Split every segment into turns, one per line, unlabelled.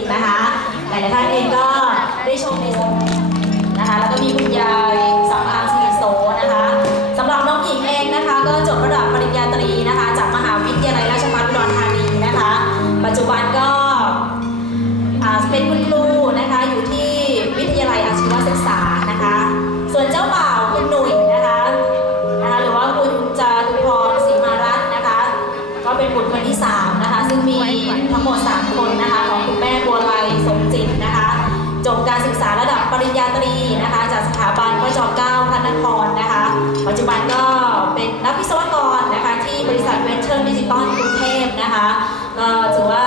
กนะคะ หลายๆท่านเองก็ได้ชมในโซนนะคะ แล้วก็มีคุณยายสำอางสิริโสนะ จจุบันก็เป็นนักวิศวกรนะคะที่บริษัทเวนเชอร์ดิจิตอลกรุงเทพนะคะก็ถือว่า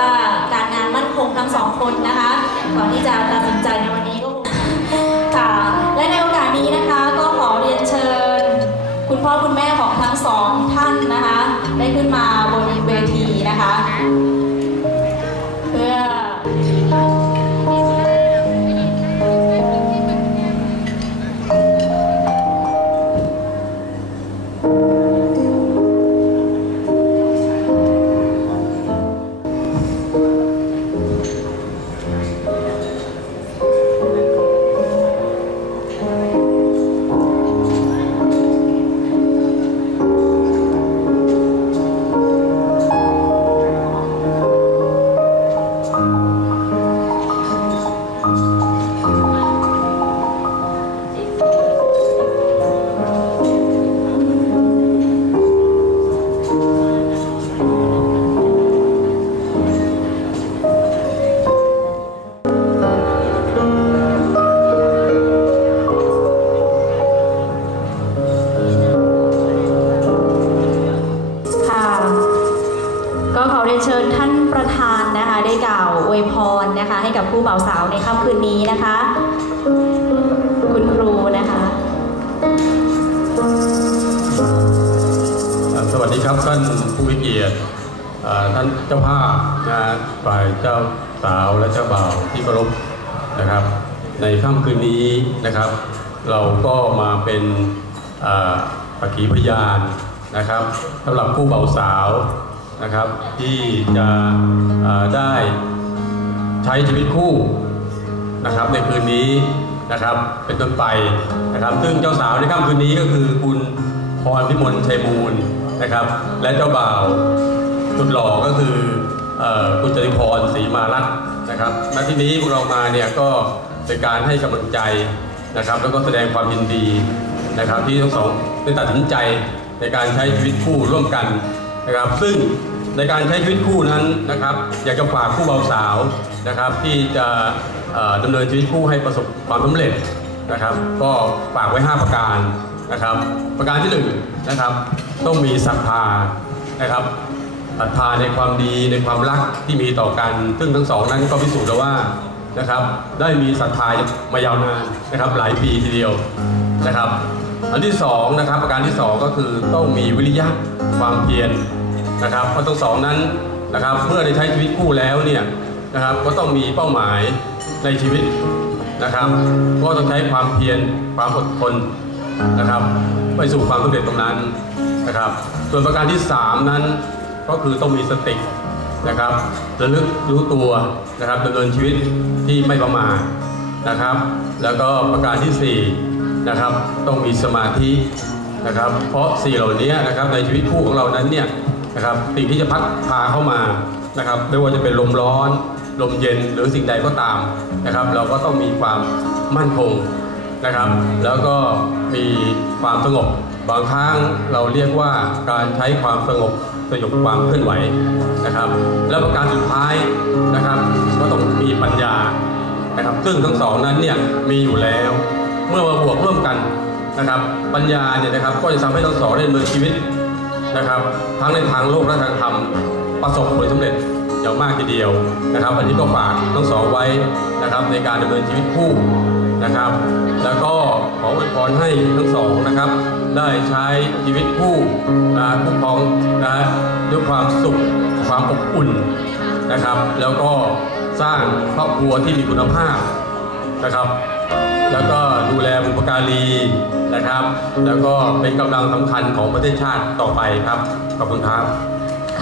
การงานมั่นคงทั้งสองคนนะคะก่อนที่จะตัดสินใจในวัน คู่บ่าวสาวในค่ำคืนนี้นะคะ คุณครูนะคะ
สวัสดีครับท่านผู้มีเกียรติท่านเจ้าภาพนะฝ่ายเจ้าสาวและเจ้าบ่าวที่เคารพนะครับ ในค่ำคืนนี้นะครับ เราก็มาเป็นปักขีพยานนะครับสำหรับผู้บ่าวสาวนะครับที่จะได้ ใช้ชีวิตคู่นะครับในคืนนี้นะครับ เป็นต้นไปนะครับ ซึ่งเจ้าสาวในค่ำคืนนี้ก็คือคุณพรพิมลชัยมูลนะครับ และเจ้าบ่าวสุดหล่อก็คืออคุณจริพรศรีมารัตน์นะครับณที่นี้พวกเรามาเนี่ยก็เป็นการให้กำลังใจนะครับ แล้วก็แสดงความยินดีนะครับ ที่ทั้งสองได้ตัดสินใจในการใช้ชีวิตคู่ร่วมกันนะครับ ซึ่ง ในการใช้ชีวิตคู่นั้นนะครับ อยากจะฝากผู้บ่าวสาวนะครับ ที่จะเอ่อดำเนินชีวิตคู่ให้ประสบความสำเร็จนะครับ ก็ฝากไว้ 5 ประการนะครับ ประการที่1นะครับต้องมีศรัทธานะครับศรัทธาในความดีในความรักที่มีต่อกัน ซึ่งทั้งสองนั้นก็พิสูจน์แล้วว่านะครับได้มีศรัทธามายาวนานนะครับหลายปีทีเดียวนะครับ อันที่สองนะครับประการที่สองก็คือต้องมีวิริยะความเพียร นะครับเพราะทั้งสองนั้นนะครับเมื่อได้ใช้ชีวิตคู่แล้วเนี่ยนะครับก็ต้องมีเป้าหมายในชีวิตนะครับ ก็ต้องใช้ความเพียรความอดทนนะครับไปสู่ความสำเร็จตรงนั้นนะครับ ส่วนประการที่สามนั้นก็คือต้องมีสตินะครับระลึกรู้ตัวนะครับดำเนินชีวิตที่ไม่ประมาทนะครับ แล้วก็ประการที่สี่นะครับต้องมีสมาธินะครับ เพราะสี่เหล่านี้นะครับในชีวิตคู่ของเรานั้นเนี่ย นะครับสิ่งที่จะพัดพาเข้ามานะครับ ไม่ว่าจะเป็นลมร้อน ลมเย็นหรือสิ่งใดก็ตามนะครับ เราก็ต้องมีความมั่นคงนะครับ แล้วก็มีความสงบบางครั้งเราเรียกว่าการใช้ความสงบสยบความเคลื่อนไหวนะครับ และประการสุดท้ายนะครับ ก็ต้องมีปัญญานะครับ ซึ่งทั้งสองนั้นเนี่ยมีอยู่แล้ว เมื่อมาบวกร่วมกันนะครับ ปัญญาเนี่ยนะครับ ก็จะทำให้ทั้งสองได้ดำเนินชีวิต นะครับ ทั้งในทางโลกและทางธรรมประสบผลสำเร็จอย่างมากทีเดียวนะครับอันนี้ก็ฝากทั้งสองไว้นะครับในการดำเนินชีวิตคู่นะครับ แล้วก็ขออวยพรให้ทั้งสองนะครับ ได้ใช้ชีวิตคู่นะคู่ครองนะด้วยความสุขความอบอุ่นนะครับ แล้วก็สร้างครอบครัวที่มีคุณภาพนะครับ แล้วก็ดูแลบุปการีนะครับ แล้วก็เป็นกำลังสำคัญของประเทศชาติต่อไปครับ ขอบคุณครับ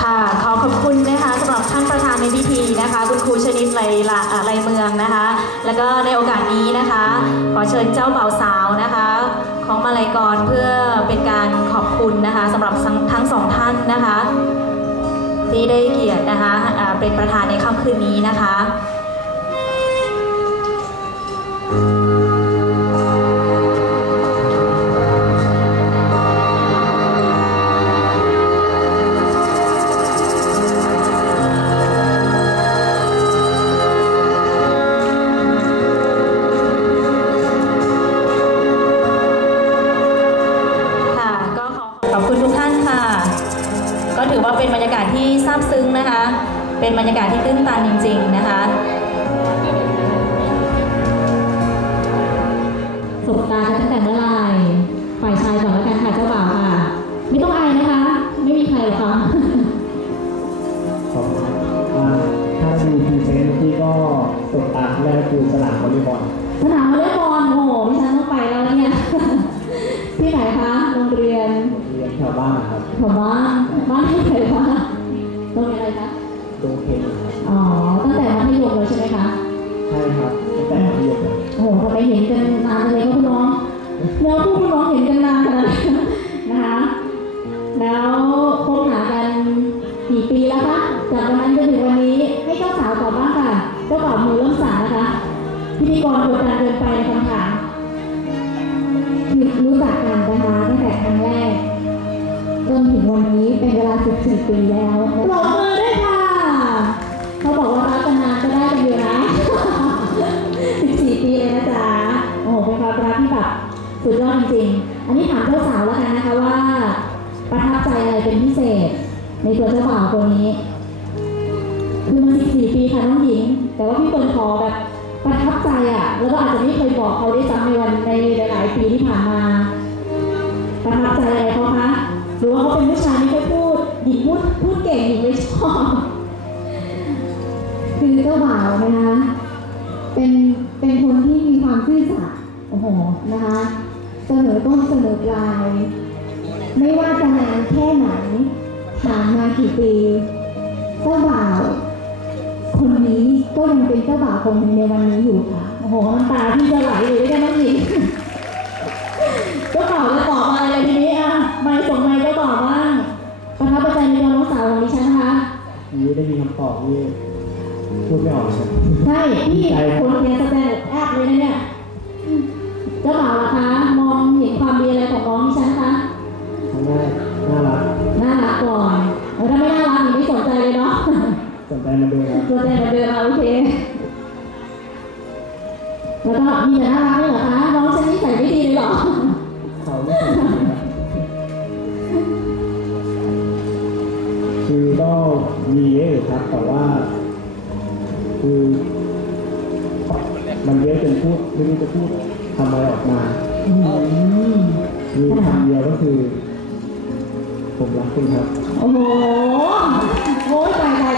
ค่ะ ขอขอบคุณนะคะสำหรับท่านประธานในพิธีนะคะ คุณครูชนิดไรละอ่าไรเมืองนะคะ แล้วก็ในโอกาสนี้นะคะ ขอเชิญเจ้าบ่าวสาวนะคะ ของมาลัยกรเพื่อเป็นการขอบคุณนะคะสำหรับทั้งทั้งสองท่านนะคะ ที่ได้เกียรตินะคะเป็นประธานในค่ำคืนนี้นะคะค่ะ ต
กตาแรกคื
อสนามวอลเลย์บอล
สนามวอลเลย์บอลโอ้โหดิฉันต้องไปแล้วเนี่ย ที่ไหนคะ โรงเรียน
เรียนแถวบ้านครับ
แถวบ้าน บ้านที่ไหนคะโรงเรียนอะไรคะ
โดเคนครับ
อ๋อ ตั้งแต่มัธยมเลยใช่ไหมคะ
ใช่ครับตั้งแต่มัธยมเลย
โอ้โหทำไมเห็นกันนานจังเลยคะคุณน้องแล้วพวกคุณน้องเห็นกันนานขนาดนั้นนะคะ แล้วคบหากันกี่ปีแล้วคะจากวันนั้นจนถึงวัน พิธีกรกดดันเกินไปนคำถามคือรู้จักกันนะคะตั้งแต่ครั้งแรกจนถึงวันนี้เป็นเวลา 14 ปีแล้วปรบมือด้วยค่ะ เขาบอกว่ารักกันนานก็ได้กันอยู่นะ 14 ปีเลยนะจ๊ะ โอ้โห เป็นความรักที่แบบสุดยอดจริงๆ อันนี้ถามเจ้าสาวแล้วกันนะคะว่า ประทับใจอะไรเป็นพิเศษ ในตัวเจ้าบ่าวคนนี้ คือมัน 14 ปีค่ะน้องหญิง แต่ว่าพี่เปิลขอแบบ ใจอะแล้วก็อาจจะไม่เคยบอกเขาได้ซ้ำในวันในหลายๆปีที่ผ่านมาประทับใจอะไรเขาคะหรือว่าเขาเป็นผู้ชายไม่ค่อยพูดหญิงพูดพูดเก่งหญิงไม่ชอบ
คือเจ้าบ่าวนะคะเป็นเป็นคนที่มีความซื่อสัตย์โอ้โหนะคะเสมอต้นเสมอปลาย ไม่ว่าจะนานแค่ไหนผ่านมากี่ปีเจ้าบ่าว ก็ยังเป็นเจ้าบ่าวคนหนึ่งในวันนี้อยู่ค่ะ
โอ้โหน้ำตาที่จะไหลเลยด้วยกันน้องหญิงเจ้าบ่าวจะตอบอะไรเลยทีนี้อะไม่ส่งไม่เจ้าบ่าวบ้างประทับใจในตัวน้องสาวของดิฉันนะคะ
นี้ได้มีคำตอบที่พูดไม่ออกครับ
ใช่พี่คนเรียนสแตนด์แอดเลยนะเนี่ย เจ้าบ่าวล่ะคะ สนใจ
มาดูครับ
สนใจเหมือนเดิมเอาโอเคแล้วก็มีแต่น่ารักด้วยเหรอคะน้องฉันนิสัยไม่ดีเลยเหรอ
เขาไม่สนใจครับคือก็มีเยอะอยู่ครับแต่ว่า คือมันเยอะจนพูดไม่รู้จะพูดทำอะไรออกมามีคำเดียวก็คือ ผมรักคุณครับ
โอ้โหโอ้ยตายตายตายตาย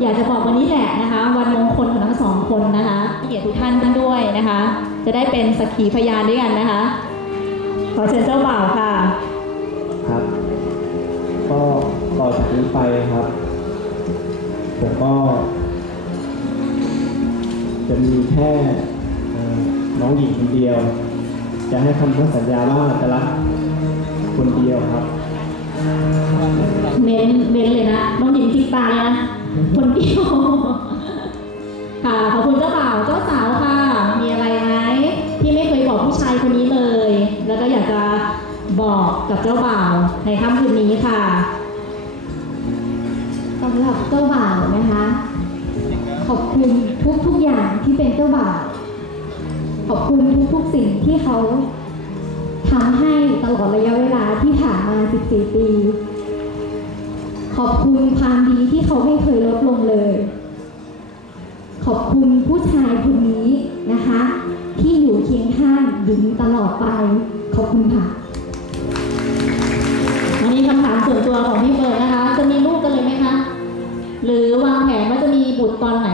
อยากจะบอกวันนี้แหละนะคะ วันมงคลของทั้งสองคนนะคะเกียรติทุกท่านท่านด้วยนะคะ จะได้เป็นสักขีพยานด้วยกันนะคะ ขอเชิญเจ้าบ่าวค่ะ
ครับ ก็ต่อจากนี้ไปครับ ผมก็ จะมีแค่น้องหญิงคนเดียว จะให้คำมั่นสัญญาว่าจะรักคนเดียวครับ
เน้นเน้นเลยนะน้องหญิงจิกตาเลยนะคนเดียวค่ะขอบคุณเจ้าบ่าวเจ้าสาวค่ะ มีอะไรไหมที่ไม่เคยบอกผู้ชายคนนี้เลย แล้วก็อยากจะบอกกับเจ้าบ่าวในค่ำคืนนี้ค่ะ
สำหรับเจ้าบ่าวนะคะ ขอบคุณทุกทุกๆอย่างที่เป็นเจ้าบ่าวขอบคุณทุกทุกๆสิ่งที่เขาทำให้ตลอดระยะเวลาที่ผ่านมา 14 ปี ขอบคุณความดีที่เขาไม่เคยลดลงเลย ขอบคุณผู้ชายคนนี้นะคะ ที่อยู่เคียงข้างหญิงตลอดไป ขอบคุณค่ะ
อันนี้คำถามส่วนตัวของพี่เฟิร์นนะคะ จะมีลูกกันเลยไหมคะ หรือวางแผนว่าจะมีบุตรตอนไหน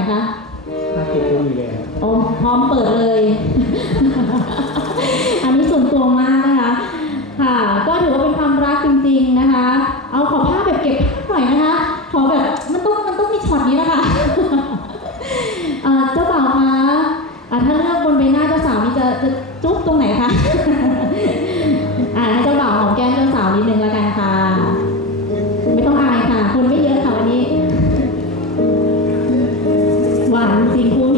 ห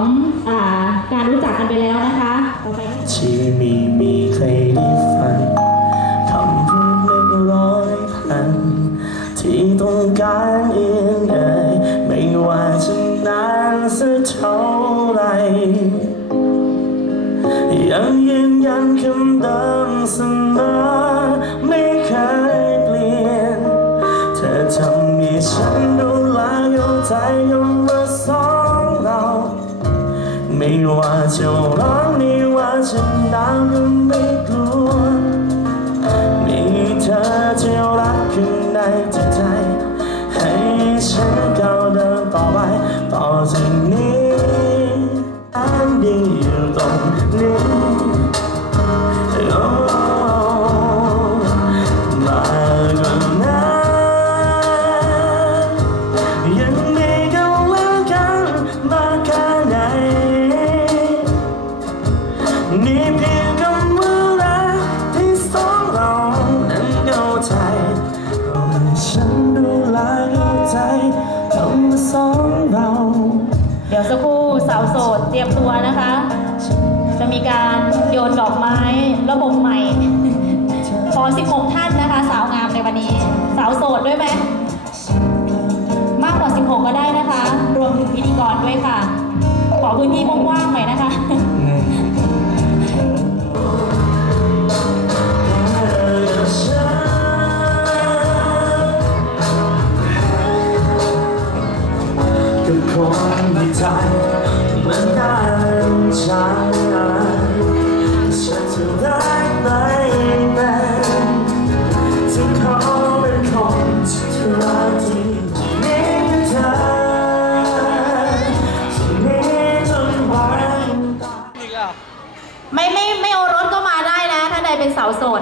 องอการรู้จักกันไปแล้วนะคะต่อไป
ชีวิตมีมีใคร
ดี ดี๋ยวสักครู่สาวโสดเตรียมตัวนะคะ จะมีการโยนดอกไม้ระบบใหม่ ขอ 16 ท่านนะคะ สาวงามในวันนี้ สาวโสดด้วยไหม มากกว่า 16 ก็ได้นะคะ รวมถึงพิธีกรด้วยค่ะ ขอพื้นที่กว้างๆหน่อยนะคะ
ใจมันน่านช้าฉันจะรักไม่เป็นจะขอเป็นคนที่รักที่ที่นี้คือเธอที่นี้จนวันตาย
ไม่ไม่ไม่เอารถก็มาได้นะ ถ้าใดเป็นสาวโสด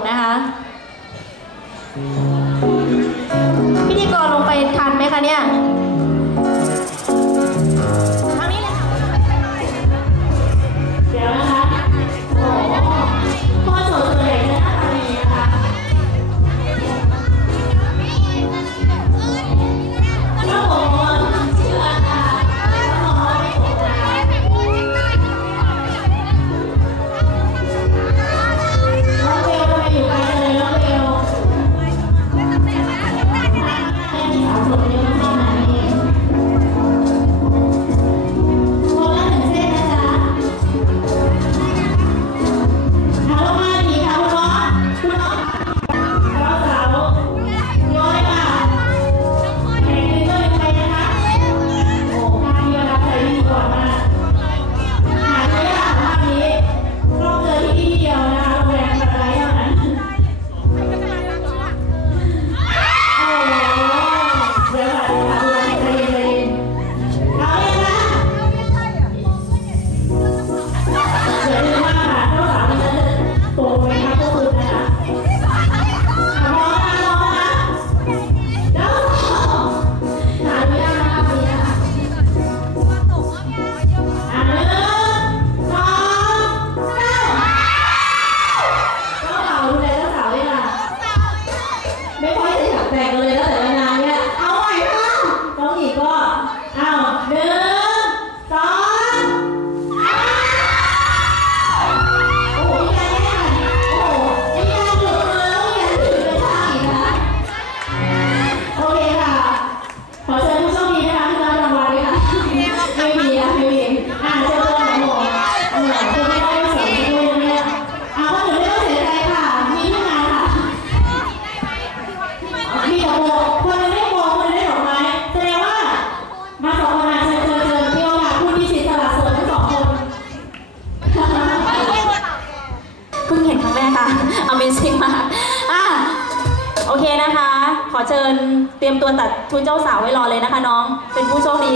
อเชิญเตรียมตัวตัดชุดเจ้าสาวไว้รอเลยนะคะ น้อง เป็นผู้โชคดี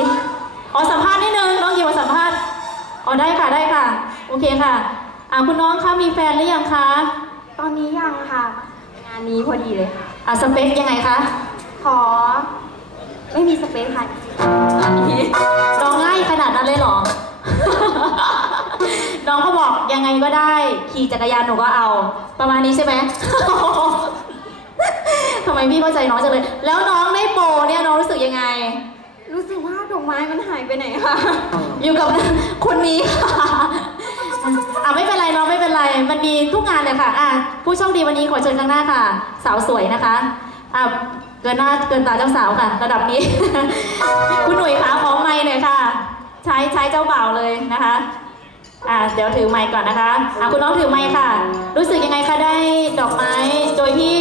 อ๋อสัมภาษณ์นิดนึงน้องหยิบมาสัมภาษณ์อ๋อได้ค่ะได้ค่ะ โอเคค่ะอ่าคุณน้องคะมีแฟนหรือยังคะ
ตอนนี้ยังค่ะ งานนี้พอดีเลยค่ะ
อ่าสเปคยังไงคะ
ขอ ไม่มีสเปซค่ะ
น้องง่ายขนาดนั้นเลยเหรอ น้องก็บอกยังไงก็ได้ ขี่จักรยานหนูก็เอา ประมาณนี้ใช่ไหมทำไมพี่เข้าใจน้องจังเลย แล้วน้องได้โปรเนี่ยน้องรู้สึกยังไง
รู้สึกว่าดอกไม้มันหายไปไหนคะ
อยู่กับคนนี้ค่ะอะไม่เป็นไรน้องไม่เป็นไร มันมีทุกงานเลยค่ะอะผู้โชคดีวันนี้ขอเชิญข้างหน้าค่ะ สาวสวยนะคะอะเกินหน้าเกินตาเจ้าสาวค่ะ ระดับนี้ คุณหนุ่ยคะขอไม้หน่อยค่ะ ใช้ใช้เจ้าบ่าวเลยนะคะอะเดี๋ยวถือไม้ก่อนนะคะอะคุณน้องถือไม้ค่ะ รู้สึกยังไงคะได้ดอกไม้โดยที่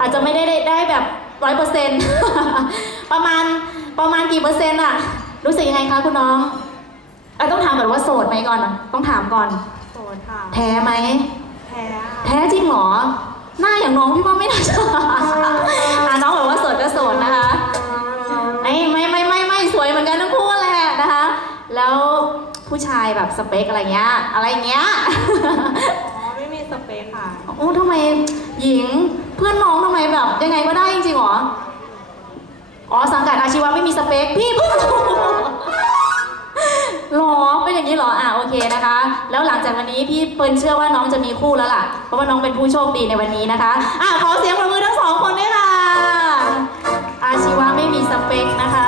อาจจะไม่ได้ได้ได้แบบร้อยเปอร์เซ็นต์ประมาณประมาณกี่เปอร์เซ็นต์อะรู้สึกยังไงคะคุณน้องเอะต้องถามก่อนว่าโสดไหมก่อนอะต้องถามก่อน
โสดค่ะ
แท้ไหม
แพ้ค่ะ
แท้จริงเหรอ หน้าอย่างน้องพี่ว่าไม่น่าจะอะน้องบอกว่าโสดก็โสดนะคะไอ้ไม่ไม่ไม่ไม่สวยเหมือนกันทั้งคู่แหละนะคะ แล้วผู้ชายแบบสเปคอะไรเงี้ย อะไรเงี้ย
อ๋อไม่มี สเปซค่ะ
โอ้ทำไมหญิงเพื่อนน้องทำไมแบบยังไงก็ได้จริงๆหรอ อ๋อสังกัดอาชีวะไม่มีสเปคพี่เพิ่งรู้หรอเป็นอย่างนี้หรอ อะโอเคนะคะ แล้วหลังจากวันนี้พี่เปิ้ลเชื่อว่าน้องจะมีคู่แล้วล่ะ เพราะว่าน้องเป็นผู้โชคดีในวันนี้นะคะ อะขอเสียงปรบมือทั้งสองคนด้วยค่ะ อาชีวะไม่มีสเปคนะคะ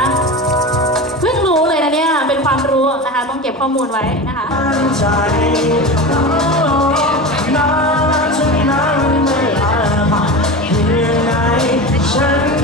เพิ่งรู้เลยนะเนี่ย เป็นความรู้นะคะ ต้องเก็บข้อมูลไว้นะคะ
那最难为爱吧，越爱深。